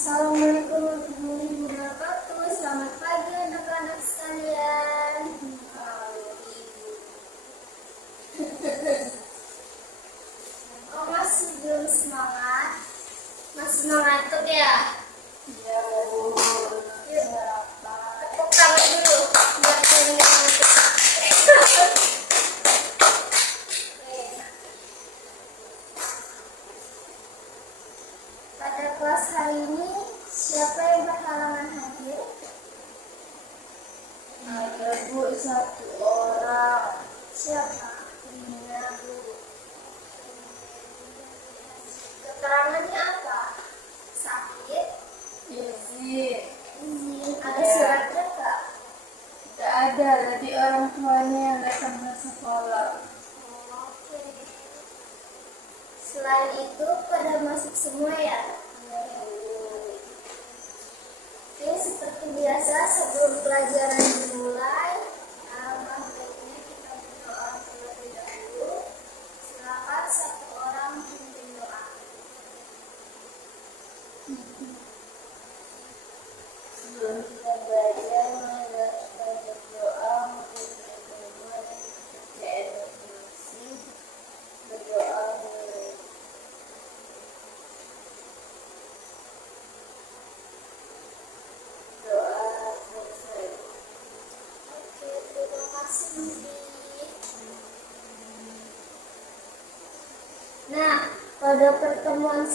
Assalamualaikum warahmatullahi wabarakatuh. Selamat pagi anak-anak sekalian. Oh, masih belum semangat? Masih ngantuk ya? Iya, Bu. Tepuk tangan dulu biar kalian ngantuk. Pada kelas hari ini, siapa yang berhalangan hadir? Ada Bu satu orang. Siapa? Iya, Bu. Keterangannya apa? Sakit? Izin. Izin. Ada suratnya nggak? Tidak ada. Tadi orang tuanya yang datang ke sekolah. Oke. Selain itu, pada masuk semua ya? Oke, seperti biasa sebelum pelajaran dimulai, alangkah baiknya kita berdoa terlebih dahulu. Silakan satu orang pimpin doa. Sebelum kita belajar, mari kita berdoa untuk pertemuan kerjaan masing berdoa mulai. Doa selesai. Oke, terima kasih Bibi. Nah, pada pertemuan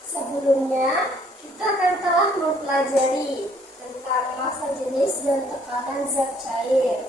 sebelumnya, kita kan telah mempelajari tentang massa jenis dan tekanan zat cair.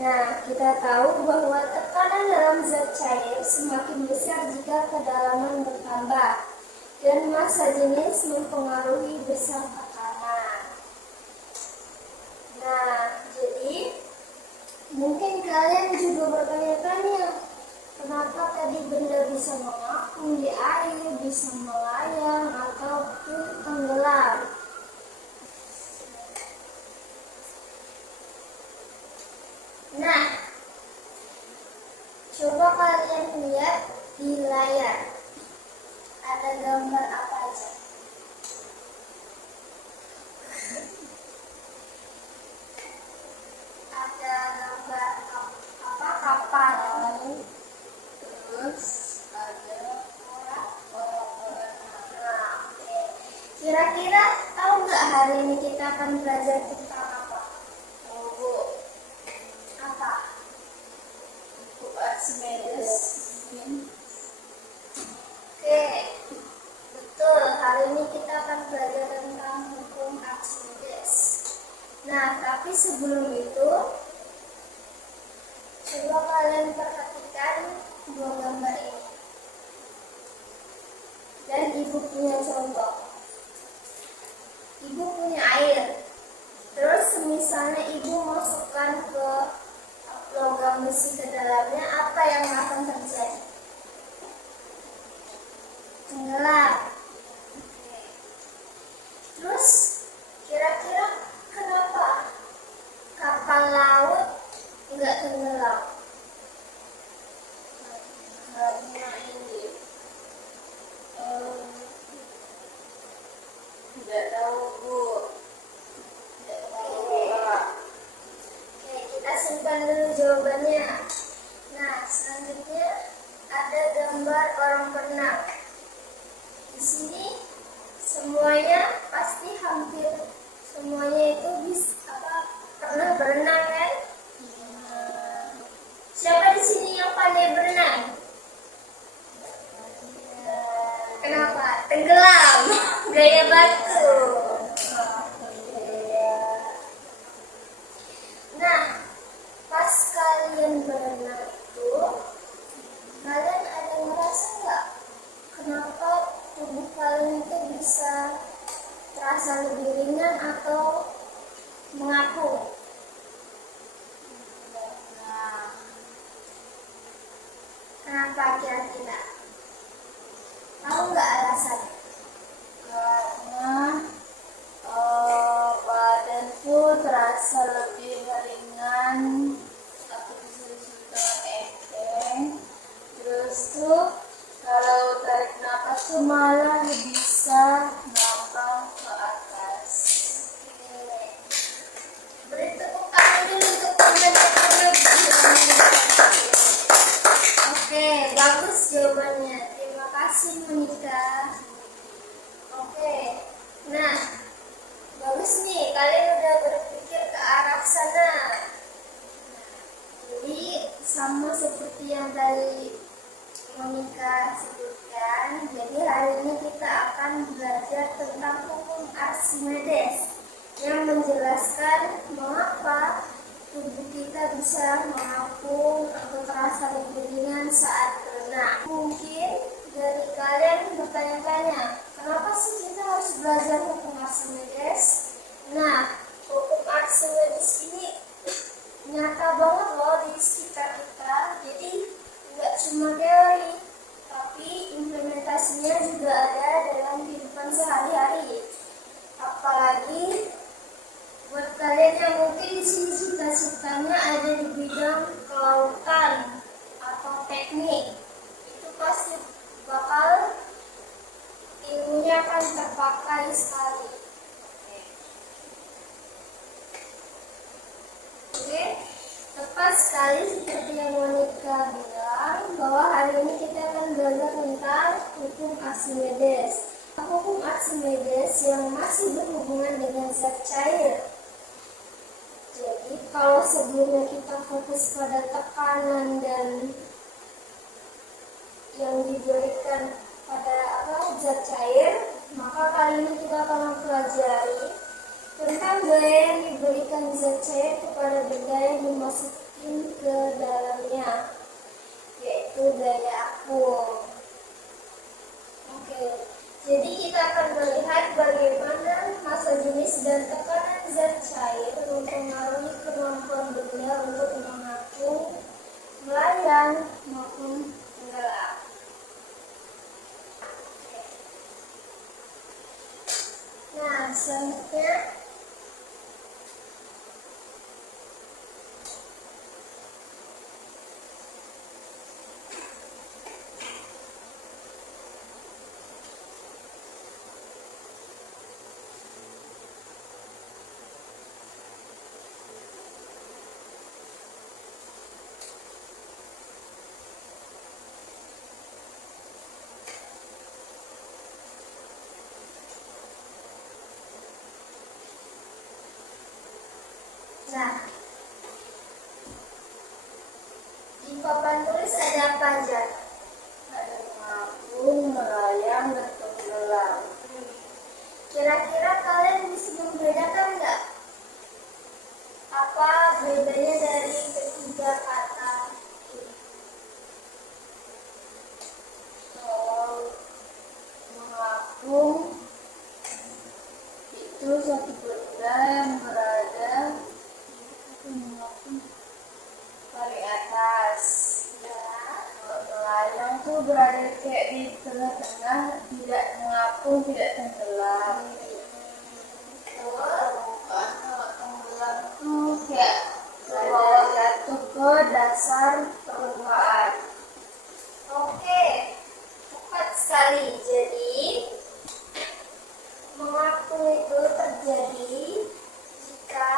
Nah, kita tahu bahwa tekanan dalam zat cair semakin besar jika kedalaman bertambah dan massa jenis mempengaruhi besar tekanan. Nah, jadi mungkin kalian juga bertanya-tanya, kenapa tadi benda bisa mengapung di air, bisa melayang, ataupun tenggelam? Nah, coba kalian lihat di layar. Ada gambar apa aja? Ada gambar apa? Kapal. Terus ada orang-orang. Nah, oke. Kira-kira tahu nggak hari ini kita akan belajar tentang apa? Oh, Bu. Apa? Bu Archimedes. Oke, betul. Hari ini kita akan belajar tentang hukum Archimedes. Nah, tapi sebelum itu, coba kalian perhatikan dua gambar ini. Dan ibu punya contoh. Ibu punya air. Terus misalnya ibu masukkan ke logam besi ke dalamnya, apa yang akan terjadi? Tenggelam. Oke. Terus kira-kira kenapa kapal laut nggak tenggelam? Karena ini tidak tahu, Bu. Tidak tahu, Pak. Oke, kita simpan dulu jawabannya. Nah, selanjutnya ada gambar orang berenang. Di sini semuanya pasti hampir semuanya itu pernah berenang kan? Siapa di sini yang pandai berenang? Kenapa? Tenggelam. Gaya batu. Nah, pas kalian berenang itu, kalian ada ngerasa nggak kenapa tubuh kalian itu bisa terasa lebih ringan atau mengapung? Nah, Kenapa kira-kira? Tahu nggak alasannya? karena badanku terasa lebih ringan, aku bisa disebut dengan enteng. Terus tuh kalau tarik nafas tuh malah bisa gampang kasih Monica. Oke, nah bagus nih, kalian udah berpikir ke arah sana. Jadi sama seperti yang tadi Monica sebutkan, jadi hari ini kita akan belajar tentang hukum Archimedes yang menjelaskan mengapa tubuh kita bisa mengapung atau terasa lebih ringan saat berenang. Mungkin dari kalian bertanya-tanya, kenapa sih kita harus belajar hukum Archimedes? Nah, hukum Archimedes ini nyata banget loh di sekitar kita. Jadi nggak cuma teori, tapi implementasinya juga ada dalam kehidupan sehari-hari. Apalagi buat kalian yang mungkin di sini cita-citanya ada di bidang kelautan atau teknik, itu pasti bakal ilmunya akan terpakai sekali. Oke, tepat sekali seperti yang Monica bilang bahwa hari ini kita akan belajar tentang hukum Archimedes. Hukum Archimedes yang masih berhubungan dengan zat cair. Jadi kalau sebelumnya kita fokus pada tekanan dan yang diberikan pada zat cair, maka kali ini kita akan mempelajari tentang gaya yang diberikan zat cair kepada benda yang dimasukin ke dalamnya, yaitu gaya apung. Oke, jadi kita akan melihat bagaimana massa jenis dan tekanan zat cair mempengaruhi kemampuan benda untuk mengapung, melayang, maupun tenggelam. Nah, selanjutnya di papan tulis ada apa aja? Ada mengapung, melayang, dan tenggelam. Kira-kira kalian bisa membedakan nggak? Apa bedanya dari ketiga kata ini? Kalau mengapung itu suatu benda yang berada mengapung paling atas. Ya. Kalau melayang tuh berada kayak di tengah-tengah, tidak mengapung, tidak tenggelam. Kalau tenggelam tuh kayak berada jatuh ke dasar permukaan. Oke, tepat sekali. Jadi mengapung itu terjadi jika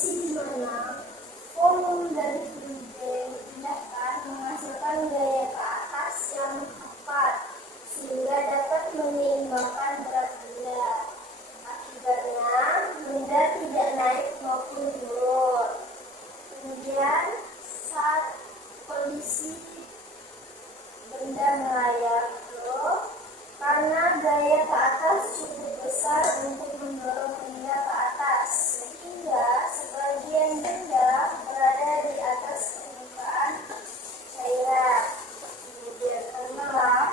kondisi di mana volume dari fluid yang dipindahkan menghasilkan gaya ke atas yang tepat sehingga dapat menyeimbangkan berat benda. Akibatnya, benda tidak naik maupun turun. Kemudian, saat kondisi benda melayang karena gaya ke atas cukup besar untuk mendorong benda ke atas, sehingga sebagian benda berada di atas permukaan cairan. Kemudian tenggelam,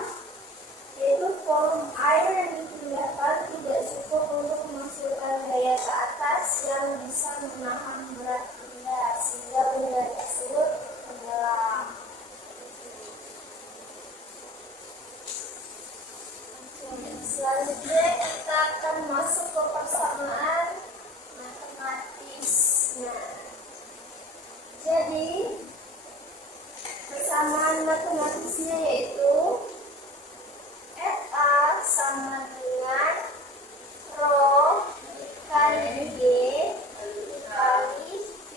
yaitu volume air yang dipindahkan tidak cukup untuk menghasilkan gaya ke atas yang bisa menahan berat benda, sehingga benda tersebut tenggelam. Selanjutnya kita akan masuk ke persamaan matematis. Nah, jadi persamaan matematisnya yaitu FA sama dengan Rho kali G kali V.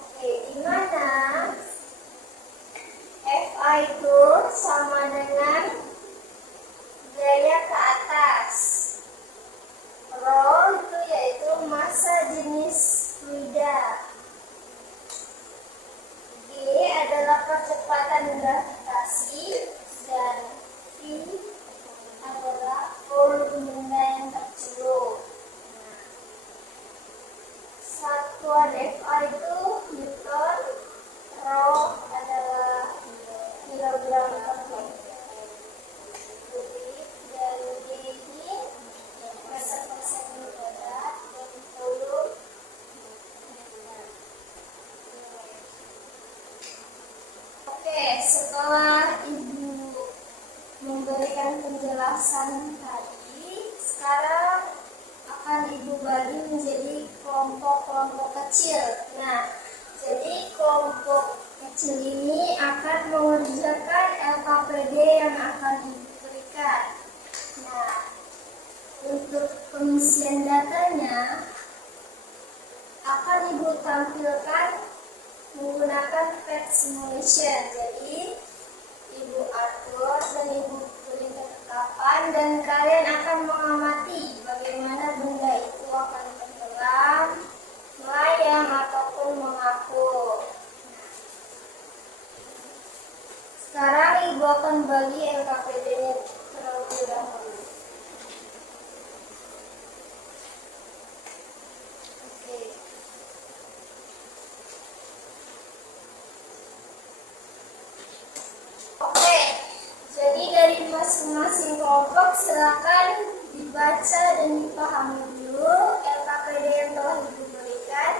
Oke, di mana FA itu sama dengan gaya ke atas. Rho itu yaitu massa jenis fluida. G adalah percepatan gravitasi dan V adalah volume benda yang tercelup. Satuan FA itu Newton, Rho adalah kilogram per meter. Dan G ini meter per sekund kuadrat dan volume. Oke, setelah Ibu memberikan penjelasan tadi, sekarang akan Ibu bagi menjadi kelompok-kelompok kecil. Nah, jadi kelompok kecil ini akan mengerjakan LKPD yang akan Ibu berikan. Nah, untuk pengisian datanya akan Ibu tampilkan menggunakan pet simulation. Jadi Ibu atur dan Ibu beri ketetapan dan kalian akan mengamati bagaimana benda itu akan tenggelam, melayang ataupun mengapung. Sekarang Ibu akan bagi LKPD-nya terlebih dahulu. Oke, jadi dari masing-masing kelompok silakan dibaca dan dipahami dulu LKPD yang telah Ibu berikan.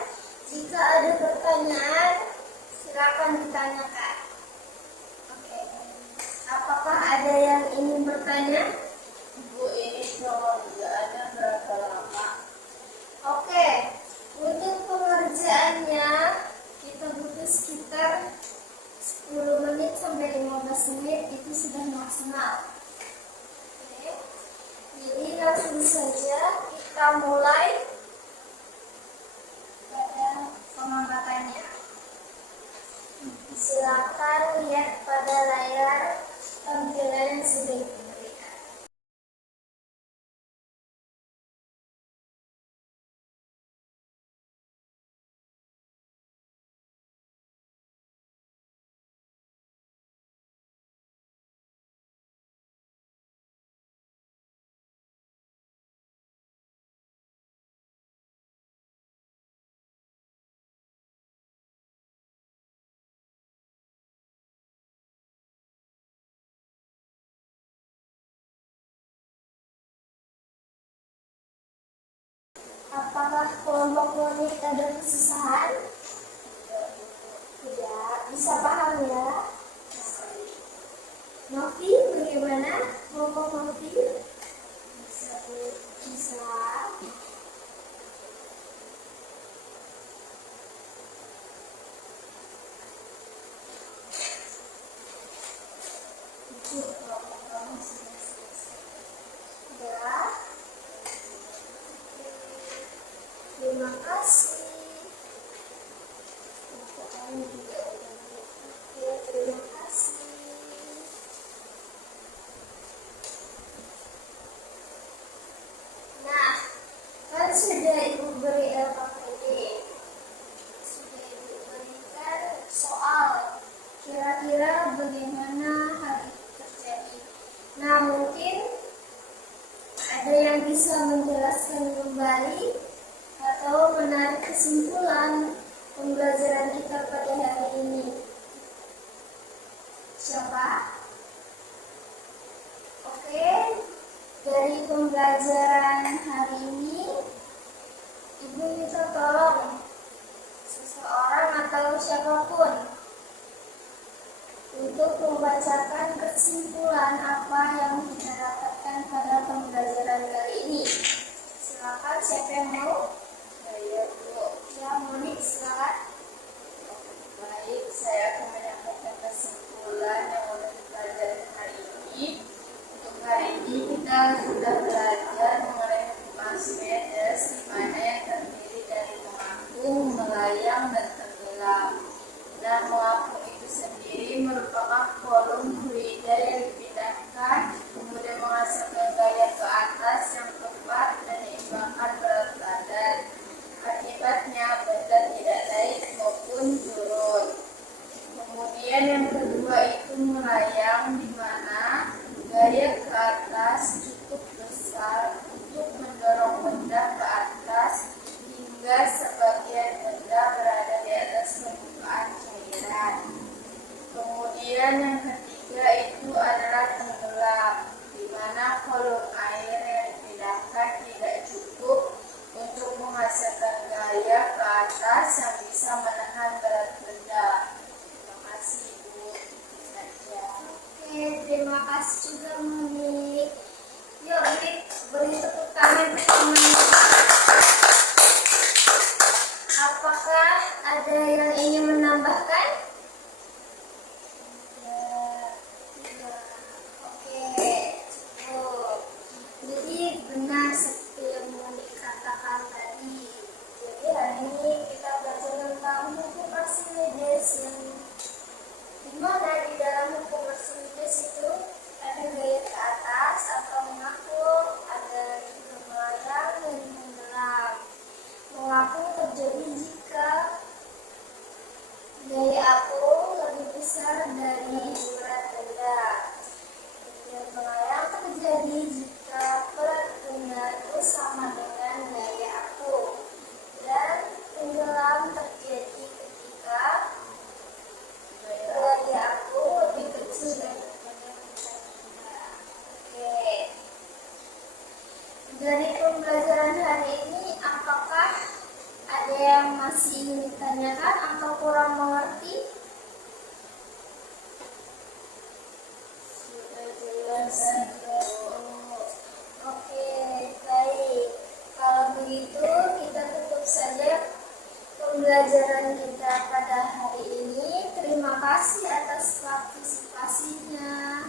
Jika ada pertanyaan, silakan ditanyakan. Oke, apakah ada yang ingin bertanya? Bu, ini pengerjaannya berapa lama? Oke, untuk pengerjaannya kita butuh sekitar 10 menit sampai 15 menit itu sudah maksimal. Oke. Jadi langsung saja kita mulai pada pengamatannya. Silakan lihat pada layar tampilan yang sudah diberikan. Apakah kelompok wanita ada kesusahan? Tidak, bisa paham ya? Novi, bagaimana kelompok Novi? Bisa. Kelompok kamu sudah selesai. Sudah. Terima kasih. Bukaan juga udah. Oke, terima kasih. Nah, kan sudah Ibu beri LKPD. Sudah Ibu berikan soal. Kira-kira bagaimana hal itu terjadi? Nah, mungkin ada yang bisa menjelaskan kembali atau menarik kesimpulan pembelajaran kita pada hari ini. Siapa? Oke, dari pembelajaran hari ini, Ibu minta tolong seseorang atau siapapun untuk membacakan kesimpulan apa yang kita dapatkan pada pembelajaran kali ini. Silakan, siapa yang mau? Saya Bu. Ya, Monik, silakan. Baik, saya akan menyampaikan kesimpulan yang sudah dipelajari hari ini. Untuk hari ini kita sudah belajar mengenai Archimedes, di mana yang terdiri dari mengapung, melayang, dan tenggelam. Dan mengapung itu sendiri merupakan kolom fluida yang dipindahkan, kemudian menghasilkan gaya ke atas yang tepat dan menyeimbangkan berat badan. Akibatnya benda tidak naik maupun turun. Kemudian yang kedua itu melayang, di mana gaya ke atas cukup besar untuk mendorong benda ke atas hingga sebagian benda berada di atas permukaan cairan. Kemudian yang ketiga itu adalah tenggelam, di mana kolom air yang dipindahkan tidak cukup untuk menghasilkan gaya ke atas yang bisa menahan berat benda. Terima kasih Bu. Saja. Oke, terima kasih juga Monik. Yuk, beri tepuk tangan ke teman. Apakah ada yang ingin menambahkan? Tidak. Oke, cukup. Jadi benar seperti yang Monik katakan tadi. Jadi hari ini kita belajar tentang hukum Archimedes yang dimana di dalam hukum Archimedes itu ada gaya ke atas atau mengapung, ada juga melayang dan tenggelam. Mengapung terjadi jika gaya apung lebih besar dari berat benda. Dan melayang terjadi jika berat benda itu sama dengan gaya apung. Dan tenggelam terjadi ketika gaya apung lebih kecil daripada berat benda. Oke. Dari pembelajaran hari ini, apakah ada yang masih ingin ditanyakan atau kurang mengerti? Sudah jelas Bu. Oke, baik. Kalau begitu, kita tutup saja pembelajaran kita pada hari ini. Terima kasih atas partisipasinya.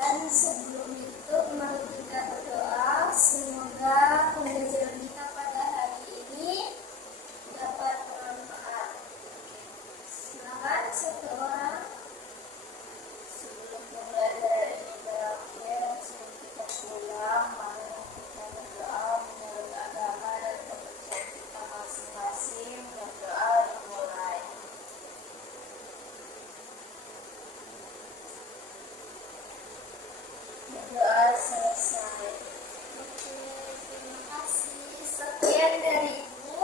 Dan sebelum itu, mari kita berdoa. Semoga pembelajaran kita pada hari ini dapat bermanfaat. Silakan satu orang. Sebelum pembelajaran ini berakhir, sebelum kita pulang, mari kita berdoa menurut agama dan kepercayaan kita masing-masing. Berdoa dimulai. Berdoa selesai. Oke, terima kasih. Sekian dari Ibu.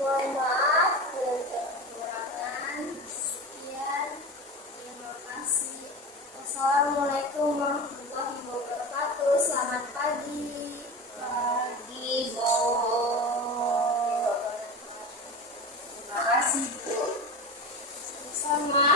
Mohon maaf bila ada kekurangan. Sekian. Terima kasih. Wassalamualaikum warahmatullahi wabarakatuh. Selamat pagi. Pagi, Bu. Terima kasih Bu. Sama.